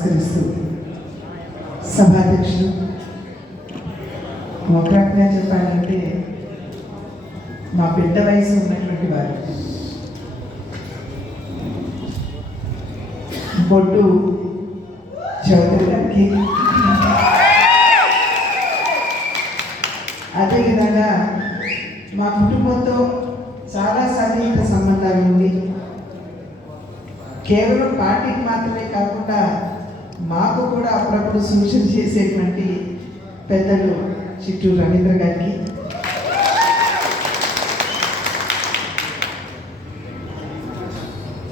నమస్కరిస్తూ సభాధ్యక్షులు ఒక రకంగా చెప్పాలంటే మా పెద్ద వయసు ఉన్నటువంటి వారు బొడ్డు చౌదరి గారికి, అదేవిధంగా మా కుటుంబంతో చాలా సన్నిహిత సంబంధాలు ఉంది. కేవలం పార్టీకి మాత్రమే కాకుండా మాకు కూడా అప్పుడప్పుడు సూచన చేసేటువంటి పెద్దలు చిట్టూరు రవీంద్ర గారికి,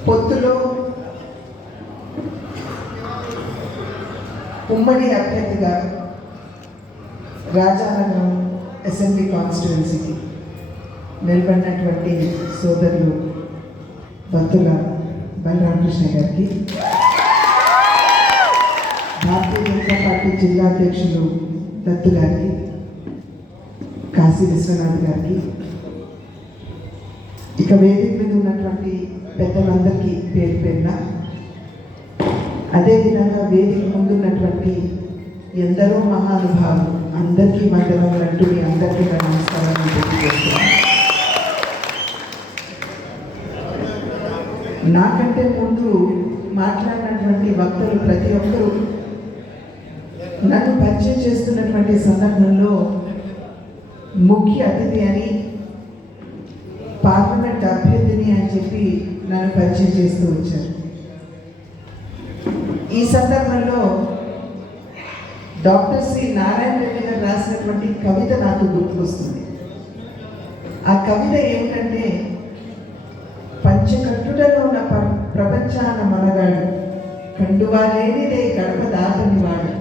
పొత్తులో ఉమ్మడి అభ్యర్థిగా రాజానగరం అసెంబ్లీ కాన్స్టిట్యుయెన్సీకి నిలబడినటువంటి సోదరులు భక్తుల బలరామకృష్ణ గారికి, భారతీయ జనతా పార్టీ జిల్లా అధ్యక్షులు దత్తు గారికి, కాశీ విశ్వనాథ్ గారికి, ఇక వేదిక మీద ఉన్నటువంటి పెద్దలందరికీ పేరు పేరున, అదేవిధంగా వేదిక ముందున్నటువంటి ఎందరో మహానుభావులు అందరికీ వందనాలు అంటూ మీ అందరికీ నమస్కారాన్ని తెలియజేస్తున్నాను. నాకంటే ముందు మాట్లాడినటువంటి వక్తలు ప్రతి ఒక్కరూ నన్ను పరిచయం చేస్తున్నటువంటి సందర్భంలో ముఖ్య అతిథి అని, పార్లమెంట్ అభ్యర్థిని అని చెప్పి నన్ను పరిచయం చేస్తూ వచ్చారు. ఈ సందర్భంలో డాక్టర్ శ్రీ నారాయణ రెడ్డి గారు రాసినటువంటి కవిత నాకు గుర్తుకొస్తుంది. ఆ కవిత ఏమిటంటే, పంచకట్టుడలో ఉన్న ప్రపంచాన మనగాడు, కండువా లేనిదే గడప దాటని వాడు,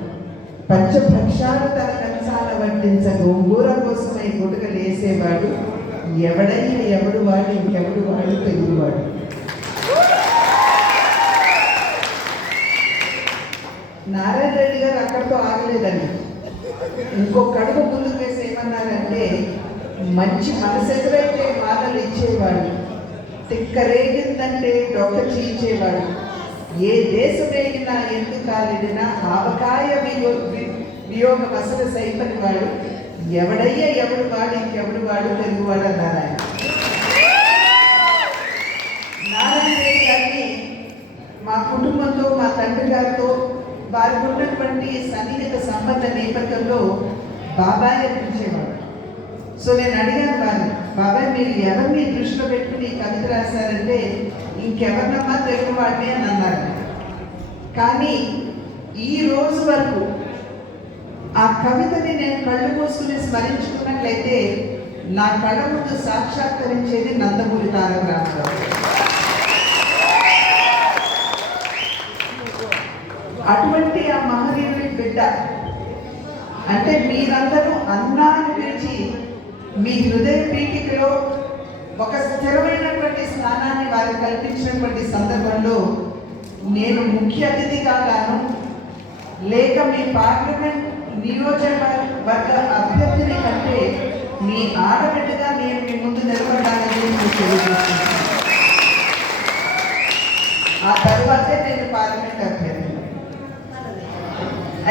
పంచభక్షాలు తన కంచాల వడ్డించ గోంగూర కోసమై గుటకలు వేసేవాడు, ఎవడైనా ఎవడు వాడు ఇంకెవడు వాడు తెలుగువాడు. నారాయణ రెడ్డి గారు అక్కడితో ఆగలేదండి. ఇంకొక అడుగు ముందుకు వేసి ఏమన్నారంటే, మంచి మనసెదురైతే మాటలు ఇచ్చేవాడు, తిక్కరేగిందంటే డొక్క చీల్చేవాడు, ఏ దేశమేగినా ఎందుకు కాలేడినా ఆవకాయ వియోగం అసలు సైపని వాడు, ఎవడయ్యా ఎవడు వాడు ఇంకెవడు వాడు తెలుగువాడు అన్నారు ఆయన. నారాయణ రెడ్డి గారిని మా కుటుంబంతో, మా తండ్రి గారితో వారికి ఉన్నటువంటి సన్నిహిత సంబంధ నేపథ్యంలో బాబాయ్ అనిపించేవాడు. సో నేను అడిగాను వారిని, బాబాయ్ మీరు ఎవరిని దృష్టిలో పెట్టుకుని కవిత రాశారంటే, ఇంకెవరినమ్మా తెలుగు వాడిని అని అన్నారు. కానీ ఈ రోజు వరకు ఆ కవితని నేను కళ్ళు మూసుకుని స్మరించుకున్నట్లయితే నా కళ్ళ ముందు సాక్షాత్కరించేది నందమూరి తారక రామారావు. అటువంటి ఆ మహనీయుడి బిడ్డ అంటే మీరందరూ అన్నాన్ని పిలిచి మీ హృదయ పీఠికలో ఒక స్థిరమైనటువంటి స్థానాన్ని వారికి కల్పించినటువంటి సందర్భంలో నేను ముఖ్య అతిథిగా గాను, లేక మీ పార్లమెంట్ నియోజకవర్గ అభ్యర్థిని కంటే మీ ఆడబిడ్డగా నేను మీ ముందు నిలబడాలని నేను తెలియజేస్తున్నాను. ఆ తర్వాతే నేను పార్లమెంట్ అభ్యర్థి.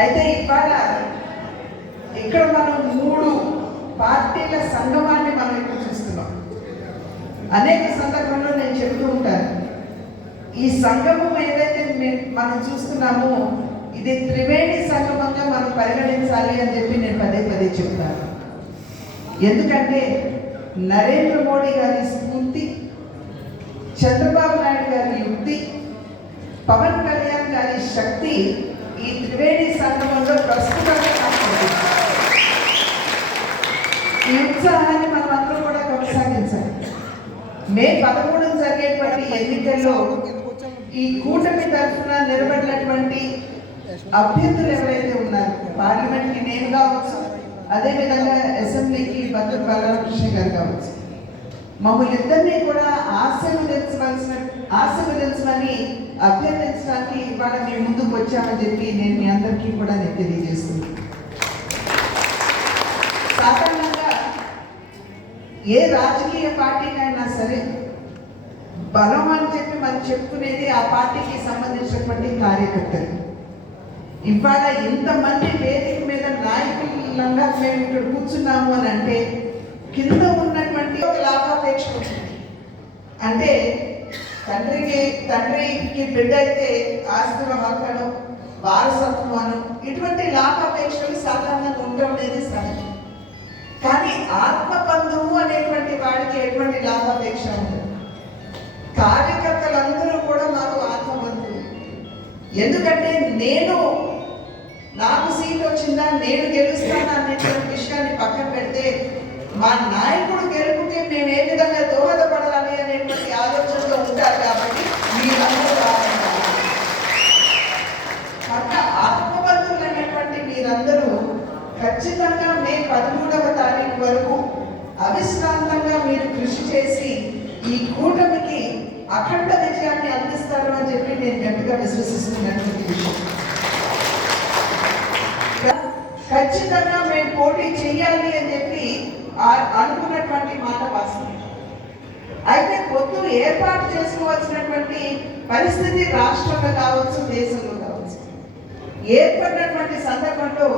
అయితే ఇవాళ ఇక్కడ మనం 3 పార్టీల సంగమాన్ని మనం ఇక్కడ చూస్తున్నాం. అనేక సందర్భంలో నేను చెప్తూ ఉంటాను, ఈ సంగమం ఏదైతే మనం చూస్తున్నామో ఇది త్రివేణి సంగమంగా మనం పరిగణించాలి అని చెప్పి నేను పదే పదే చెప్తాను. ఎందుకంటే నరేంద్ర మోడీ గారి స్ఫూర్తి, చంద్రబాబు నాయుడు గారి యుక్తి, పవన్ కళ్యాణ్ గారి శక్తి ఈ త్రివేణి సంగమంలో ప్రస్తుతంగా ఈ ఉత్సాహాన్ని మనం అందరూ కూడా కొనసాగించాలి. మే 13 జరిగేటువంటి ఎన్నికల్లో ఈ కూటమి తరఫున నిలబడినటువంటి అభ్యర్థులు ఎవరైతే ఉన్నారు, పార్లమెంట్కి నేను కావచ్చు, అదేవిధంగా అసెంబ్లీకి భద్ర బలరామకృష్ణ గారు కావచ్చు, మమ్మల్ని ఇద్దరినీ కూడా ఆశీర్వదించమని అభ్యర్థించడానికి ఇవాళ మేము ముందుకు వచ్చామని చెప్పి నేను మీ అందరికీ కూడా నేను తెలియజేస్తున్నాను. సాధారణంగా ఏ రాజకీయ పార్టీకైనా సరే బలం అని చెప్పి మనం చెప్పుకునేది ఆ పార్టీకి సంబంధించినటువంటి కార్యకర్తలు. ఇవాళ ఇంతమంది వేదిక మీద నాయకులంగా మేము ఇక్కడ కూర్చున్నాము అని అంటే కింద ఉన్నటువంటి ఒక లాభాపేక్ష ఉంటుంది. అంటే తండ్రికి బిడ్డ అయితే ఆస్తి హక్కును వారసత్వాలు ఇటువంటి లాభాపేక్షలు సాధారణంగా ఉండడం అనేది సహజం. కానీ ఆత్మబంధువు అనేటువంటి వాడికి ఎటువంటి లాభాపేక్ష ఉండదు. కార్యకర్తలందరూ కూడా మాకు ఆత్మబంధువు. ఎందుకంటే నాకు సీట్ వచ్చిందా, నేను గెలుస్తాను అనేటువంటి విషయాన్ని పక్కన పెడితే మా నాయకుడు గెలుపుకి మేము ఏ విధంగా దోహదపడాలి అనేటువంటి ఆలోచనలో ఉంటారు. కాబట్టి మీరందరూ ఆత్మబంధువులు అనేటువంటి మీరందరూ ఖచ్చితంగా మే 13వ తారీఖు వరకు అవిశ్రాంతంగా మీరు కృషి చేసి ఈ కూటమికి అఖండ విజయాన్ని అందిస్తారు అని చెప్పి నేను గట్టిగా విశ్వసిస్తున్నటువంటి విషయం. ఖచ్చితంగా మేము పోటీ చేయాలి అని చెప్పి అనుకున్నటువంటి మాట వాస్తవం. అయితే పొత్తు ఏర్పాటు చేసుకోవాల్సినటువంటి పరిస్థితి రాష్ట్రంలో కావచ్చు, దేశంలో కావచ్చు. ఏర్పడినటువంటి సందర్భంలో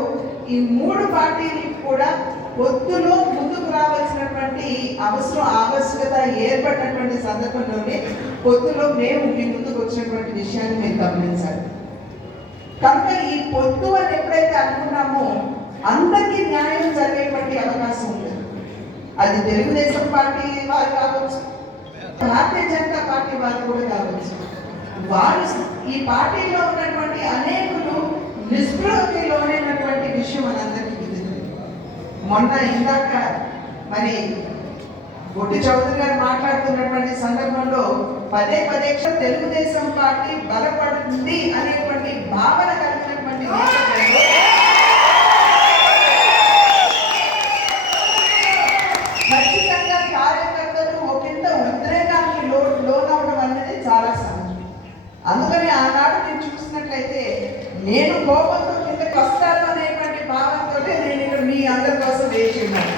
ఈ 3 పార్టీలు కూడా పొత్తులో ముందుకు రావాల్సినటువంటి ఆవశ్యకత ఏర్పడినటువంటి సందర్భంలోనే పొత్తులో మేము మీ ముందుకు వచ్చినటువంటి విషయాన్ని మీరు గమనించాలి. కనుక ఈ పొత్తు అని ఎప్పుడైతే అనుకున్నామో అందరికీ న్యాయం జరిగేటువంటి అవకాశం ఉంది. అది తెలుగుదేశం పార్టీ వారు కావచ్చు, భారతీయ జనతా పార్టీ వారు కూడా కావచ్చు. వారు ఈ పార్టీలో ఉన్నటువంటి అనేకులు నిస్పృహకి లోనైనటువంటి విషయం మనందరికీ తెలిసింది. మొన్న ఇందాక మరి బొట్టి చౌదరి గారు మాట్లాడుతున్నటువంటి సందర్భంలో పదే తెలుగుదేశం పార్టీ బలపడుతుంది అనేటువంటి భావన కలిగినటువంటి ఖచ్చితంగా కార్యకర్తలు ఒకంత ఉద్రేకానికి లోనవడం అనేది చాలా సహజం. అందుకని ఆనాడు నేను చూసినట్లయితే నేను కోపంతో కిందకి వస్తాను అనేటువంటి భావంతో నేను ఇక్కడ మీ అందరి కోసం వేచి ఉన్నాను.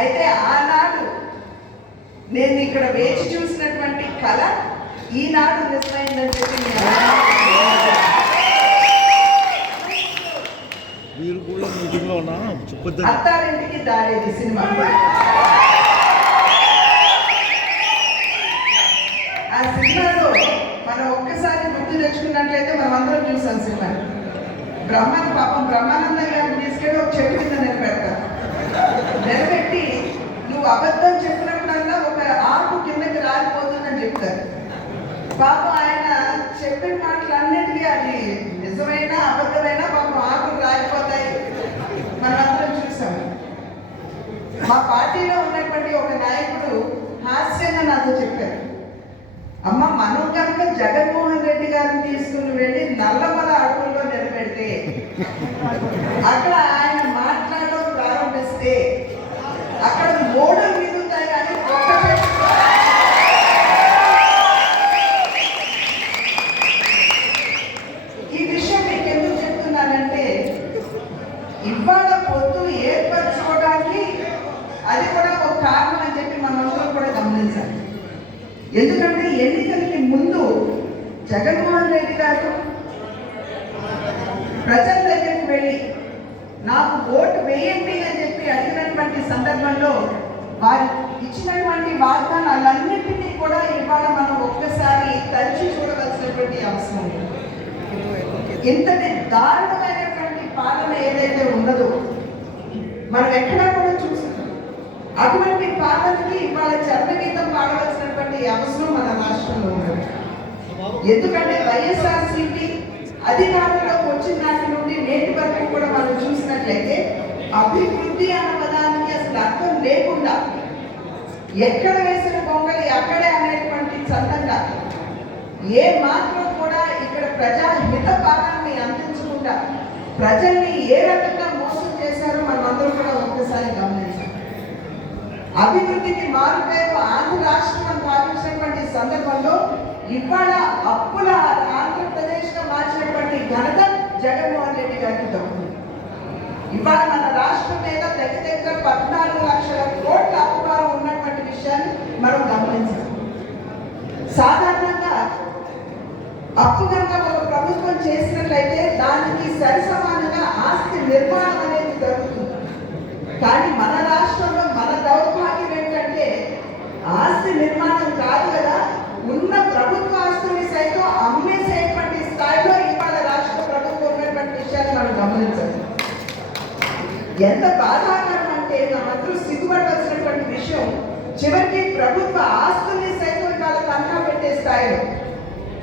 అయితే ఆనాడు నేను ఇక్కడ వేచి చూసినటువంటి కళ ఈనాడు నిజమైందని చెప్పి అత్తారింటికి దారేది సినిమా. ఆ సినిమాలో మనం ఒక్కసారి గుర్తు తెచ్చుకున్నట్లయితే మనం అందరం చూసాం సినిమా. బ్రహ్మానంద గారిని తీసుకెళ్ళి ఒక చెట్టు కింద నిలబెట్టి నువ్వు అబద్ధం చెప్పినప్పుడల్లా ఒక ఆకు కిందకి రాలిపోతుందని చెప్తారు. పాపం ఆయన చెప్పిన మాటలన్నిటికీ అది నిజమైనా అబద్ధమైనా పాపం ఆకులు రాలిపోతాయి. మనం అందరం చూసాము. మా పార్టీలో ఉన్నటువంటి ఒక నాయకుడు హాస్యంగా నాతో చెప్పారు, అమ్మ మనం కనుక జగన్మోహన్ రెడ్డి గారిని తీసుకుని వెళ్ళి నల్లమల అడవుల్లో నిలబెడితే అక్కడ ఆయన మాట్లాడడం ప్రారంభిస్తే అక్కడ మోడల్ మిగులుతాయి కానీ ఈ విషయం మీకు ఎందుకు చెప్తున్నానంటే ఇవాళ పొత్తు ఏర్పరచుకోవడానికి అది కూడా ఒక కారణం అని చెప్పి మనందరం కూడా గమనించాలి. ఎందుకంటే ఎన్నికలకి ముందు జగన్మోహన్ రెడ్డి గారు ప్రజల దగ్గరికి వెళ్ళి నాకు ఓటు వేయండి అని చెప్పి అడిగినటువంటి సందర్భంలో వారు ఇచ్చినటువంటి వాగ్దానాలన్నింటినీ కూడా ఇవాళ మనం ఒక్కసారి తరిచి చూడవలసినటువంటి అవసరం ఉంది. ఇంతటి దారుణమైనటువంటి పాలన ఏదైతే ఉన్నదో మనం ఎక్కడా కూడా చూస్తున్నాం. అటువంటి పాలనకి ఇవాళ చర్మగీతం పాడవలసినటువంటి అవసరం మన రాష్ట్రంలో ఉన్నది. ఎందుకంటే వైఎస్ఆర్సీపీ అధికారంలోకి వచ్చిన నాటి నుండి నేటి వరకు కూడా మనం చూసినట్లయితే అభివృద్ధి అన్న పదానికి అసలు అర్థం లేకుండా ఎక్కడ వేసిన పొంగలి అక్కడే అనేటువంటి చందంగా ఏ మాత్రం కూడా ఇక్కడ ప్రజా హిత పాలనని అందించకుండా ప్రజల్ని ఏ రకంగా మోసం చేశారో మనం అందరం కూడా ఒక్కసారి గమనించాం. అభివృద్ధికి మారుపేరు ఆంధ్ర రాష్ట్రం భావించినటువంటి సందర్భంలో ఇవాళ అప్పుల ఆంధ్రప్రదేశ్గా మార్చినటువంటి ఘనత జగన్మోహన్ రెడ్డి గారికి దక్కుతుంది. ఇవాళ మన రాష్ట్రం మీద దగ్గర 14 లక్షల కోట్ల అప్పుభారం ఉన్నటువంటి విషయాన్ని మనం గమనించాలి. సాధారణంగా చేసినట్లయితే దానికి సరిసమానంగా ఆస్తి నిర్మాణం అనేది జరుగుతుంది. కానీ మన రాష్ట్రంలో మన దౌర్భాగ్యం ఏంటంటే ఆస్తి నిర్మాణం కాదు కదా, ఉన్న ప్రభుత్వ ఆస్తుల్ని సైతం అమ్మేసేటువంటి స్థాయిలో ఇవాళ రాష్ట్ర ప్రభుత్వం ఉన్నటువంటి విషయాన్ని మనం గమనించాలి. ఎంత బాధాకరం అంటే నా మాత్రం సిగ్గుపడవలసినటువంటి విషయం, చివరికి ప్రభుత్వ ఆస్తుల్ని సైతం ఇవాళ తనఖా పెట్టే స్థాయిలో,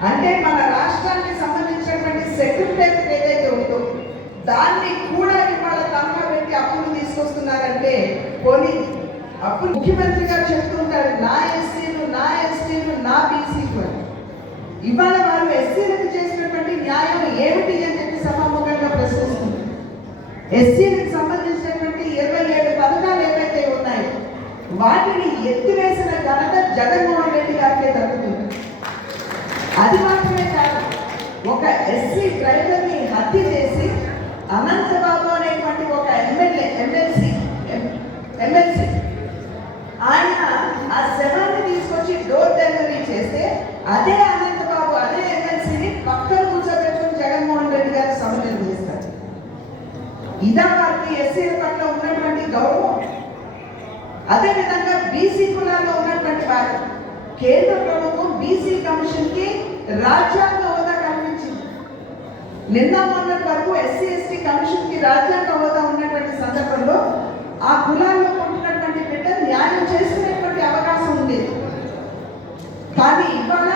అంటే మన రాష్ట్రానికి సంబంధించినటువంటి సెక్రటరీ ఏదైతే ఉందో దాన్ని కూడా ఇవాళ తనఖా పెట్టి అప్పులు తీసుకొస్తున్నారంటే పోనీ అప్పుడు ముఖ్యమంత్రి గారు చెప్తుంటారు నా ఎస్సీలు నా ఎస్టీలు నా బీసీలు. ఇవాళ వారు ఎస్సీలకు చేసినటువంటి న్యాయం ఏమిటి అని చెప్పి సభాముఖంగా ప్రశ్నిస్తుంది. ఎస్సీలకు సంబంధించినటువంటి 27 పథకాలు ఏవైతే ఉన్నాయో వాటిని ఎత్తివేసిన ఘనత జగన్మోహన్ రెడ్డి గారికే దక్కుతుంది. అది మాత్రమే కాదు, ఒక ఎస్సీ డ్రైవర్ని హత్య చేసి అనంతబాబు అనేటువంటి ఒక ఎమ్మెల్సీ ఆయన ఆ శవాన్ని తీసుకొచ్చి డోర్ డెలివరీ చేస్తే అదే అనంతబాబు అదే ఎమ్మెల్సీని పక్కన కూర్చోబెట్టుకుని జగన్మోహన్ రెడ్డి గారు సమన్వయం చేస్తారు. ఇదా వారికి ఎస్సీల పట్ల ఉన్నటువంటి గౌరవం. అదేవిధంగా బీసీ కులాల్లో ఉన్నటువంటి వారు కేంద్ర ప్రభుత్వం బీసీ కమిషన్ కి రాజ్యాంగ హోదా కల్పించింది. నిన్న మొన్నటి వరకు ఎస్సీ ఎస్టీ కమిషన్ కి రాజ్యాంగ హోదా ఉన్నటువంటి సందర్భంలో ఆ కులాల్లో ఉంటున్నటువంటి బిడ్డ న్యాయం చేసుకునేటువంటి అవకాశం ఉండేది. కానీ ఇవాళ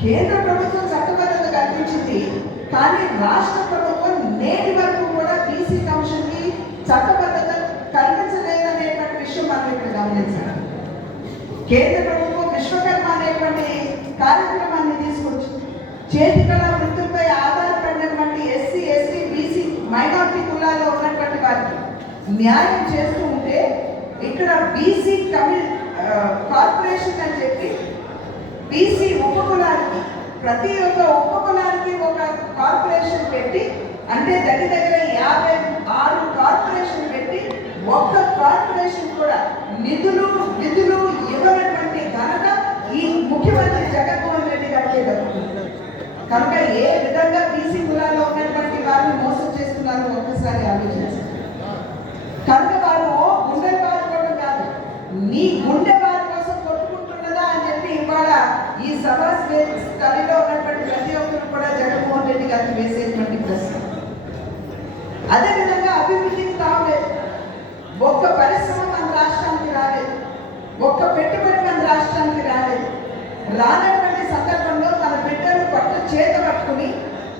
కేంద్ర ప్రభుత్వం చట్టబద్ధత కల్పించింది, కానీ రాష్ట్ర ప్రభుత్వం నేటి వరకు కూడా బీసీ కమిషన్ కి చట్టబద్ధత కల్పించలేదనేటువంటి విషయం మనం ఇక్కడ గమనించాలి. కేంద్ర ప్రభుత్వం విశ్వకర్మ అనేటువంటి కార్యక్రమాన్ని తీసుకొచ్చి చేతికళ వృత్తులపై ఆధారపడినటువంటి ఎస్సీ ఎస్టీ బీసీ మైనారిటీ కులాల్లో ఉన్నటువంటి వారికి న్యాయం చేస్తూ ఉంటే ఇక్కడ బీసీ కార్పొరేషన్ అని చెప్పి బీసీ ఉపకులానికి ప్రతి ఒక్క ఉపకులానికి ఒక కార్పొరేషన్ పెట్టి, అంటే దగ్గర 56 కార్పొరేషన్ పెట్టి ఒక్క కార్పొరేషన్ కూడా నిధులు ఇవ్వనటువంటి ఘనత ఈ ముఖ్యమంత్రి జగన్మోహన్ రెడ్డి గారికి దక్కుతుంది. కనుక ఏ విధంగా బీసీ కులాల్లో ఉన్నటువంటి వారిని మోసం చేస్తున్నారో ఒక్కసారి ఆలోచించారు. కనుక వారు గుండె పారుకోవడం కాదు, నీ గుండె వారి కోసం కొట్టుకుంటున్నదా అని చెప్పి ఇవాళ ఈ సభా స్థలిలో ఉన్నటువంటి ప్రతి ఒక్కరు కూడా జగన్మోహన్ రెడ్డి గారికి వేసేటువంటి ప్రశ్న. అదేవిధంగా అభివృద్ధికి తావలేదు. ఒక్క పరిశ్రమ మన రాష్ట్రానికి రాలేదు, ఒక్క పెట్టుబడి మన రాష్ట్రానికి రాలేదు. రానటువంటి సందర్భంలో మన బిడ్డలు చేత పట్టుకుని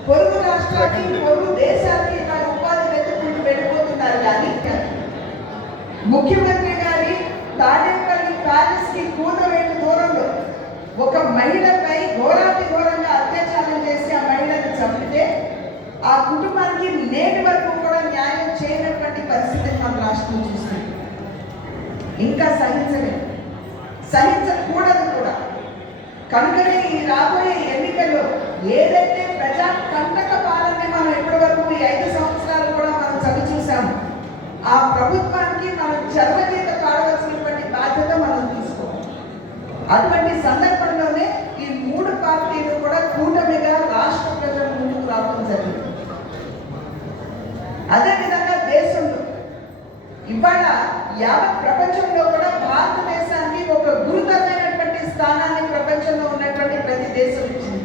పొరుగు రాష్ట్రానికి పొరుగు దేశానికి వారి ఉపాధి వెతుకుంటూ వెళ్ళిపోతున్నారు. కానీ ముఖ్యమంత్రి గారి తాడేపల్లి ప్యాలెస్ కి కూతవేటు దూరంలో ఒక మహిళపై ఘోరాతి ఘోరంగా అత్యాచారం చేసి ఆ మహిళను చంపితే ఆ కుటుంబానికి నేటి వరకు కూడా న్యాయం చేయనటువంటి పరిస్థితిని మన రాష్ట్రం చూస్తుంది. ఇంకా సహించకూడదు కూడా. కనుకనే ఈ రాబోయే ఎన్నికల్లో ఏదైతే ప్రజా కంటక పాలనని మనం ఇప్పటి వరకు ఈ 5 సంవత్సరాలు కూడా మనం చవి చూసాము, ఆ ప్రభుత్వానికి మనం చర్మగీత కాడవలసినటువంటి బాధ్యత మనం తీసుకోవాలి. అటువంటి సందర్భంలోనే ఈ 3 పార్టీలు కూడా కూటమిగా రాష్ట్ర ప్రజల ముందుకు రావడం జరిగింది. అదేవిధంగా దేశంలో ఇవాళ యావత్ ప్రపంచంలో కూడా భారతదేశానికి ఒక గురుతరమైనటువంటి స్థానాన్ని ప్రపంచంలో ఉన్నటువంటి ప్రతి దేశం ఇచ్చింది.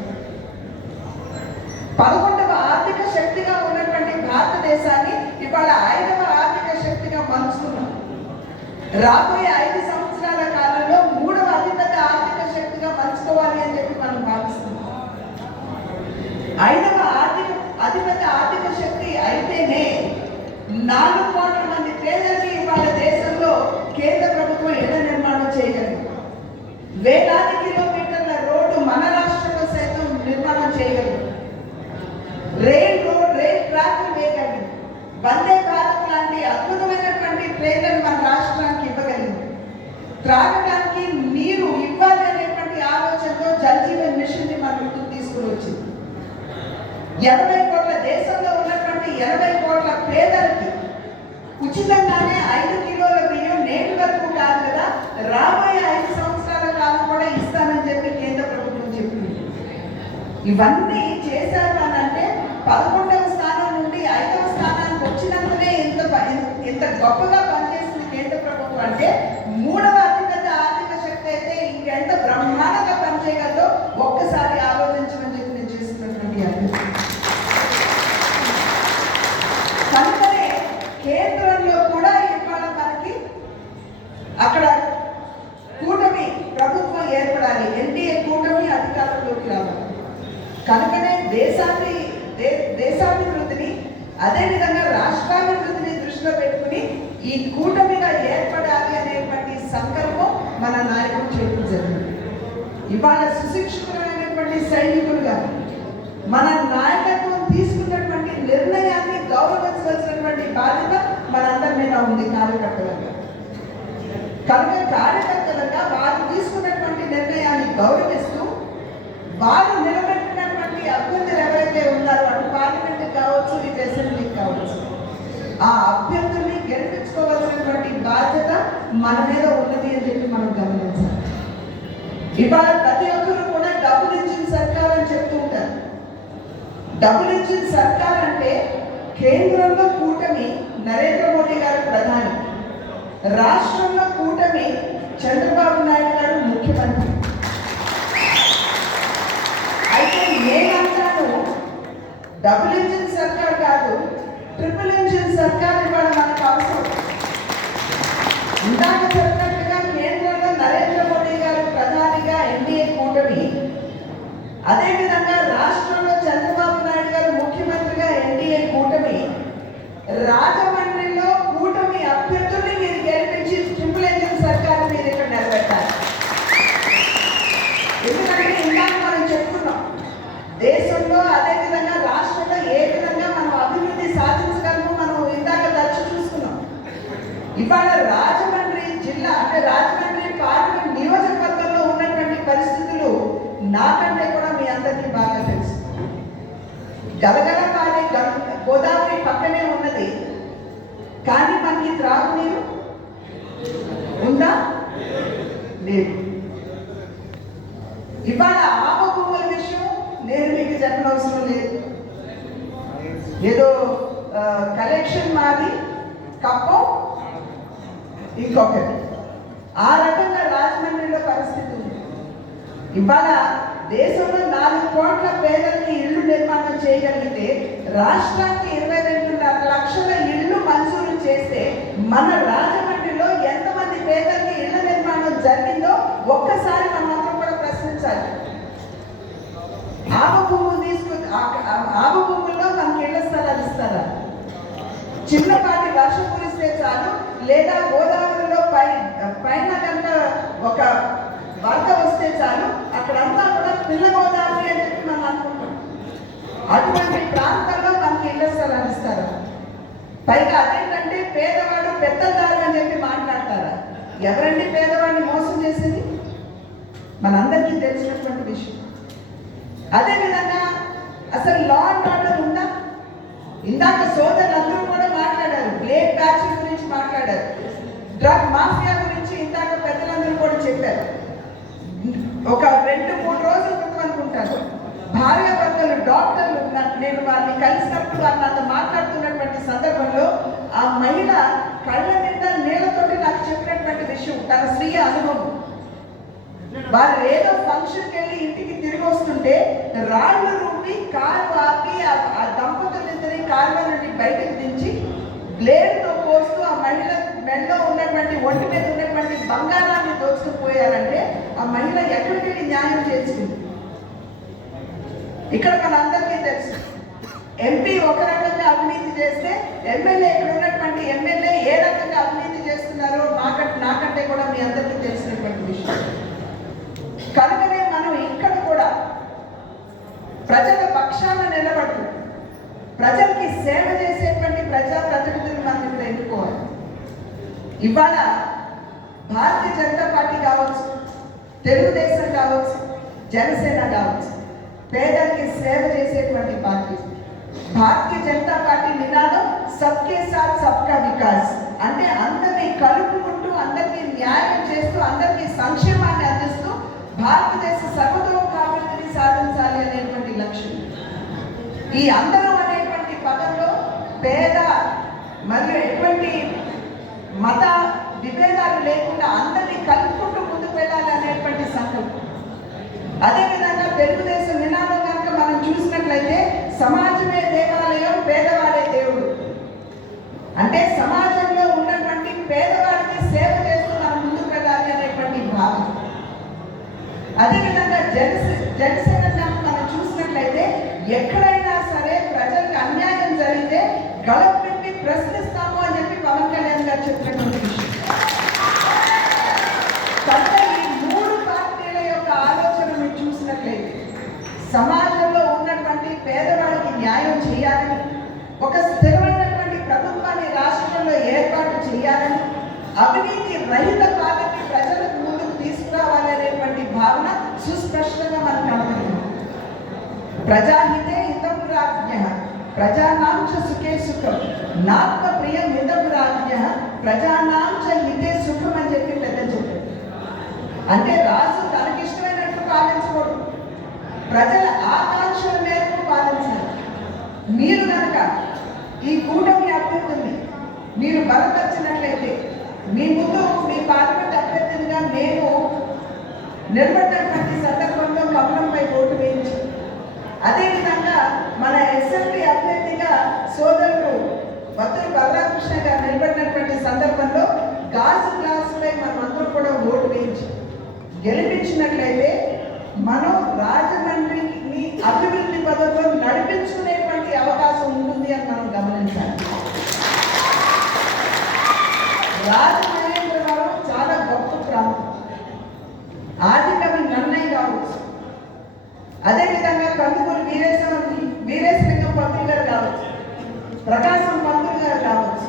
11వ ఆర్థిక శక్తిగా ఉన్నటువంటి భారతదేశాన్ని ఇవాళ 5వ ఆర్థిక శక్తిగా మలుచుకున్నాం. రాబోయే 5 సంవత్సరాల కాలంలో 3వ అతిపెద్ద ఆర్థిక శక్తిగా మలుచుకోవాలి అని చెప్పి మనం భావిస్తున్నాం. 5వ అతిపెద్ద ఆర్థిక శక్తి అయితేనే 4 కోట్ల మంది పేదలకి ఇవాళ దేశంలో కేంద్ర ప్రభుత్వం ఇళ్ల నిర్మాణం చేయగలదు. వేలాది కిలోమీటర్ల రోడ్డు మన రాష్ట్రంలో సైతం నిర్మాణం చేయగలదు. రైల్ ట్రాక్లు వేయగలదు. వందే భారత్ లాంటి అద్భుతమైనటువంటి ట్రైన్లను మన రాష్ట్రానికి ఇవ్వగలిగింది. త్రాగడానికి నీరు ఇవ్వాలి అనేటువంటి ఆలోచనతో జల్ జీవన్ మిషన్ ని మన ముందుకు తీసుకుని వచ్చింది. 80 కోట్ల దేశంలో ఉన్నటువంటి 80 కోట్ల పేదలకి ఉచితంగానే 5 కిలోల బియ్యం నేటి వరకు కాదు కదా, రాబోయే 5 సంవత్సరాల కాలం కూడా ఇస్తానని చెప్పి కేంద్ర ప్రభుత్వం చెప్పింది. ఇవన్నీ చేశారు అని అంటే 11వ స్థానం నుండి 5వ స్థానానికి వచ్చినందునే ఇంత గొప్పగా పనిచేసిన కేంద్ర ప్రభుత్వం అంటే 3వ అతిపెద్ద ఆర్థిక శక్తి అయితే ఇంకెంత బ్రహ్మాండంగా పనిచేయగలదో ఒక్కసారి ఆలోచించమని చెప్పి నేను చేస్తున్నటువంటి అభ్యర్థి. కనుకనే కేంద్రంలో కూడా ఇవాళ మనకి అక్కడ కూటమి ప్రభుత్వం ఏర్పడాలి, ఎన్డీఏ కూటమి అధికారంలోకి రావాలి. కనుకనే దేశాభివృద్ధిని అదేవిధంగా రాష్ట్రాభివృద్ధిని దృష్టిలో పెట్టుకుని ఈ కూటమిగా ఏర్పడాలి అనేటువంటి సంకల్పం మన నాయకులు చేయడం జరిగింది. ఇవాళ సుశిక్షితులైనటువంటి సైనికులుగా మన నాయకత్వం తీసుకున్నటువంటి నిర్ణయాన్ని గౌరవించవలసినటువంటి బాధ్యత మనందరి మీద ఉంది కార్యకర్తలుగా. కనుక కార్యకర్తలుగా వారు తీసుకున్నటువంటి నిర్ణయాన్ని గౌరవిస్తూ వారు నిలబెట్టినటువంటి అభ్యర్థులు ఎవరైతే ఉన్నారో అటు పార్లమెంట్కి కావచ్చు, ఇటు అసెంబ్లీకి కావచ్చు, ఆ అభ్యర్థుల్ని గెలిపించుకోవాల్సినటువంటి బాధ్యత మన మీద ఉన్నది అని చెప్పి మనం గమనించాలి. ఇవాళ ప్రతి ఒక్కరు కూడా డబ్బులు ఇచ్చిన సర్కార్ అని చెప్తూ ఉంటారు. డబ్బులు ఇచ్చిన సర్కార్ అంటే కేంద్రంలో కూటమి నరేంద్ర మోడీ గారు ప్రధాని, రాష్ట్రంలో కూటమి చంద్రబాబు నాయుడు గారు ముఖ్యమంత్రి. అయితే నేనంటాను డబుల్ ఇంజిన్ సర్కార్ కాదు, ట్రిపుల్ ఇంజిన్ సర్కార్ ఇవాళ మనకు అవసరం. ఇందాక చెప్పినట్టుగా కేంద్రంలో నరేంద్ర మోడీ గారు ప్రధానిగా ఎన్డీఏ కూటమి, అదేవిధంగా రాష్ట్రంలో చంద్రబాబు నాయుడు గారు ముఖ్యమంత్రిగా ఎన్డీఏ కూటమి, రాజమండ్రిలో కూటమి అభ్యర్థుల్ని మీరు గెలిపించి ట్రిపుల్ ఇంజిన్ సర్కార్ మీరు ఇక్కడ నిలబెట్టాలి. ఎందుకంటే ఇందాక మనం చెప్పుకున్నాం దేశంలో అదేవిధంగా రాష్ట్రంలో ఏ విధంగా మనం అభివృద్ధి సాధించగలమో మనం ఇందాక దర్శి చూసుకున్నాం. ఇవాళ రాజమండ్రి జిల్లా అంటే రాజమండ్రి పార్లమెంట్ నియోజకవర్గంలో ఉన్నటువంటి పరిస్థితులు నాకంటే కూడా మీ అందరికీ బాగా తెలుసు. గలగల పారే గోదావరి పక్కనే ఉన్నది, కానీ మనకి త్రాగునీరు ఉందా? లేదు. ఇవాళ ఆపభూముల విషయం నేను మీకు చెప్పనవసరం లేదు. ఏదో కలెక్షన్ మాది కప్పం ఇంకొకటి, ఆ రకంగా రాజమండ్రిలో పరిస్థితి ఉంది. ఇవాళ దేశంలో 4 కోట్ల పేదలకి ఇళ్లు నిర్మాణం చేయగలిగితే రాష్ట్రానికి 22.5 లక్షల ఇళ్లు మంజూరు చేస్తే మన రాజమండ్రిలో ఎంతమంది పేదలకి ఇళ్ల నిర్మాణం జరిగిందో ఒక్కసారి మనం అందరం కూడా ప్రశ్నించాలి. ఆపభూముల్లో మనకి ఇళ్ల స్థలాలు ఇస్తారా? చిన్నపాటి వర్షం కురిస్తే చాలు, లేదా గోదావరిలో పైన కనుక ఒక వరద వస్తే చాలు అక్కడంతా కూడా పిల్ల గోదావరి అని చెప్పి మనం అనుకుంటాం. అటువంటి ప్రాంతాల్లో మనకి ఇళ్ల స్థలాలు ఇస్తారా? పైగా అదేంటంటే పేదవాడు పెద్దదారు అని చెప్పి మాట్లాడతారా? ఎవరండి పేదవాడిని మోసం చేసేది? మనందరికీ తెలిసినటువంటి విషయం. అదేవిధంగా అసలు లా అండ్ ఆర్డర్ ఉందా? ఇందాక సోదరులందరూ కూడా మాట్లాడారు, బ్లేడ్ బ్యాచ్ గురించి మాట్లాడారు, డ్రగ్ మాఫియా గురించి ఇందాక పెద్దలందరూ కూడా చెప్పారు. ఒక 2-3 రోజుల క్రితం అనుకుంటాను భార్యాభర్తలు డాక్టర్లు నేను వారిని కలిసినప్పుడు వారు నాతో మాట్లాడుతున్నటువంటి సందర్భంలో ఆ మహిళ కళ్ళ నిండా నీళ్లతోటి నాకు చెప్పినటువంటి విషయం తన స్వీయ అనుభవం. వారు ఏదో ఫంక్షన్కి వెళ్ళి ఇంటికి తిరిగి వస్తుంటే రాళ్ళు రూపి కారు ఆపి ఆ దంపతులిద్దరిని కారులో నుండి బయటకు దించి బ్లేడ్తో కోస్తూ ఆ మహిళ మెడలో ఉన్నటువంటి ఒంటి మీద ఉన్నటువంటి బంగారాన్ని దోచుకుపోయారంటే ఆ మహిళ ఎక్కడికి వెళ్ళి న్యాయం చేసుకుంది? ఇక్కడ మనందరికీ తెలుసు, ఎంపీ ఒక రకంగా అవినీతి చేస్తే ఎమ్మెల్యే ఇక్కడ ఉన్నటువంటి ఎమ్మెల్యే ఏ రకంగా అవినీతి చేస్తున్నారో నాకంటే కూడా మీ అందరికీ తెలిసినటువంటి విషయం. కనుకనే మనం ఇక్కడ కూడా ప్రజల పక్షాన నిలబడుతూ ప్రజలకి సేవ చేసేటువంటి ప్రజాప్రతినిధులు మనం ఇక్కడ ఎన్నుకోవాలి. ఇవాళ భారతీయ జనతా పార్టీ కావచ్చు, తెలుగుదేశం కావచ్చు, జనసేన కావచ్చు, పేదలకి సేవ చేసేటువంటి పార్టీ. భారతీయ జనతా పార్టీ నినాదం సబ్కే సాత్ సబ్కా వికాస్, అంటే అందరినీ కలుపుకుంటూ అందరికీ న్యాయం చేస్తూ అందరికీ సంక్షేమాన్ని అందిస్తూ భారతదేశ సర్వతోముఖాభివృద్ధిని సాధించాలి అనేటువంటి లక్ష్యం. ఈ అందరం పేద మరియు ఎటువంటి మత విభేదాలు లేకుండా అందరినీ కలుపుకుంటూ ముందుకు వెళ్ళాలి అనేటువంటి సంకల్పం. అదేవిధంగా తెలుగుదేశం నినాదం కనుక మనం చూసినట్లయితే సమాజమే దేవాలయం, పేదవాడే దేవుడు. అంటే సమాజంలో ఉన్నటువంటి పేదవాడికి సేవ చేస్తూ మనం ముందుకు వెళ్ళాలి అనేటువంటి భావం. అదేవిధంగా జనసేన మనం చూసినట్లయితే ఎక్కడైనా సరే ప్రజలకు అన్యాయం జరిగితే గళం పెట్టి ప్రశ్నిస్తాము అని చెప్పి పవన్ కళ్యాణ్ గారు చెప్పినటువంటి విషయం. కనుక ఈ మూడు పార్టీల యొక్క ఆలోచన మీరు చూసినట్లయితే సమాజంలో ఉన్నటువంటి పేదవాడికి న్యాయం చేయాలని, ఒక స్థిరమైనటువంటి ప్రభుత్వాన్ని రాష్ట్రంలో ఏర్పాటు చేయాలని, అవినీతి రహిత పాలనని ప్రజలకు ముందుకు తీసుకురావాలి అనేటువంటి భావన సుస్పష్టంగా మనకు కనపడుతుంది. ప్రజాహితే హితం రాజ్ఞ ప్రజానాంచ సుఖే సుఖం నాత్మ ప్రియం హితం రాజ్ఞ ప్రజానాంచ హితే సుఖం అని చెప్పి పెద్దలు చెప్పారు. అంటే రాజు తనకిష్టమైనట్టు పాలించకూడదు, ప్రజల ఆకాంక్షల మేరకు పాలించాలి. మీరు కనుక ఈ కూటమి అభ్యర్థుల్ని మీరు బలపరిచినట్లయితే మీ ముందు మీ పార్లమెంట్ అభ్యర్థిగా నేను నిలబడినటువంటి సందర్భంలో కమలంపై ఓటు వేయించి, అదేవిధంగా మన ఎస్ఎంపీ అభ్యర్థిగా సోదరుడు వత్తుల బలరామకృష్ణ గారు నిలబడినటువంటి సందర్భంలో గాజు గ్లాసుపై మనం అందరూ కూడా ఓటు వేయించి గెలిపించినట్లయితే మనం రాజమండ్రిని అభివృద్ధి పథంలో నడిపించుకునేటువంటి అవకాశం ఉంటుంది అని మనం గమనించాలి. రాజమహేంద్రవరం చాలా గొప్ప ప్రాంతం. ఆదికవి నన్నయ్య కావచ్చు, అదేవిధంగా కందుకూరు వీరేశలింగం పంతులు గారు కావచ్చు, ప్రకాశం పంతులు గారు కావచ్చు,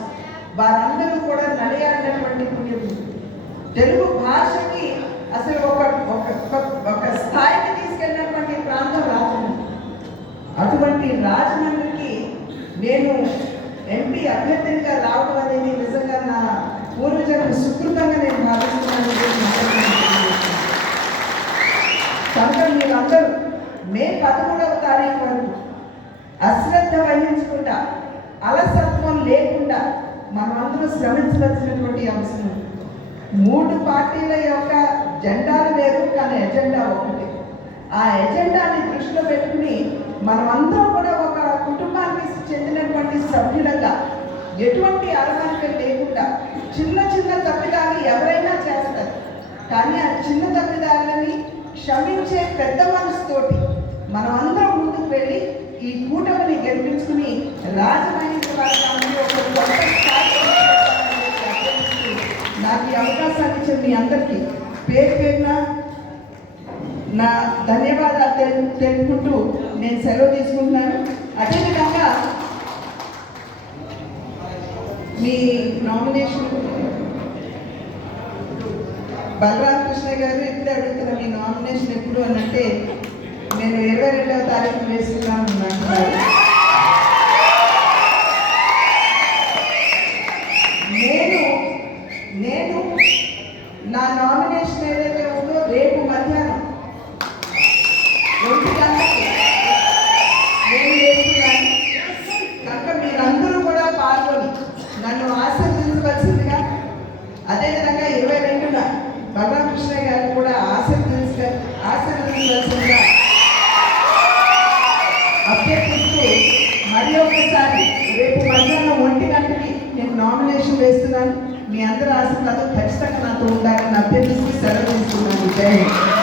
వారందరూ కూడా నడియాడినటువంటి పుణ్యులు. తెలుగు భాషకి అసలు ఒక స్థాయికి తీసుకెళ్ళినటువంటి ప్రాంతం రాజమండ్రి. అటువంటి రాజమండ్రికి నేను ఎంపీ అభ్యర్థిగా రావడం అనేది నిజంగా నా పూర్వజన్మ సుకృతంగా నేను భావిస్తున్నాను. కనుక మీరందరూ మే 13వ తారీఖు వరకు అశ్రద్ధ వహించకుండా, అలసత్వం లేకుండా మనమందరూ శ్రమించవలసినటువంటి అవసరం. మూడు పార్టీల యొక్క జెండాలు వేరు, కానీ ఎజెండా ఒకటి. ఆ ఎజెండాని దృష్టిలో పెట్టుకుని మనమందరం కూడా ఒక కుటుంబానికి చెందినటువంటి సభ్యులుగా ఎటువంటి అలవాట్లు లేకుండా చిన్న చిన్న తప్పిదాలు ఎవరైనా చేస్తారు, కానీ ఆ చిన్న తప్పిదాలని క్షమించే పెద్ద మనసుతోటి మనం అందరం ముందుకు వెళ్ళి ఈ కూటమిని గెలిపించుకుని రాజమహేంద్రవరం ఒక గొప్ప స్థాయిలో నాకు ఈ అవకాశాన్ని ఇచ్చిన మీ అందరికీ పేరు పేరున నా ధన్యవాదాలు తెలుపుకుంటూ నేను సెలవు తీసుకుంటున్నాను. అదేవిధంగా మీ నామినేషన్ బలరామకృష్ణ గారు ఇప్పుడే అడుగుతున్నా, మీ నామినేషన్ ఎప్పుడు అని అంటే నేను 22వ తారీఖు వేస్తున్నాను అంటున్నారు. నేను నా నామినేషన్ ఏదైతే ఉందో రేపు మధ్యాహ్నం 1 గంటకి నేను వేస్తున్నాను. కనుక మీరందరూ కూడా పాల్గొని నన్ను ఆశీర్వదించవలసిందిగా, అదేవిధంగా 22న బలరామకృష్ణ గారిని కూడా ఆశీర్వదించవలసిందిగా అభ్యర్థిస్తూ మరి ఒకసారి రేపు మధ్యాహ్నం 1 గంటకి నేను నామినేషన్ వేస్తున్నాను. మీ అందరూ ఆశీర్వాదం ఖచ్చితంగా నాతో ఉండాలని అభ్యర్థిస్తూ సెలవు తీసుకున్నాను. జై హింద్.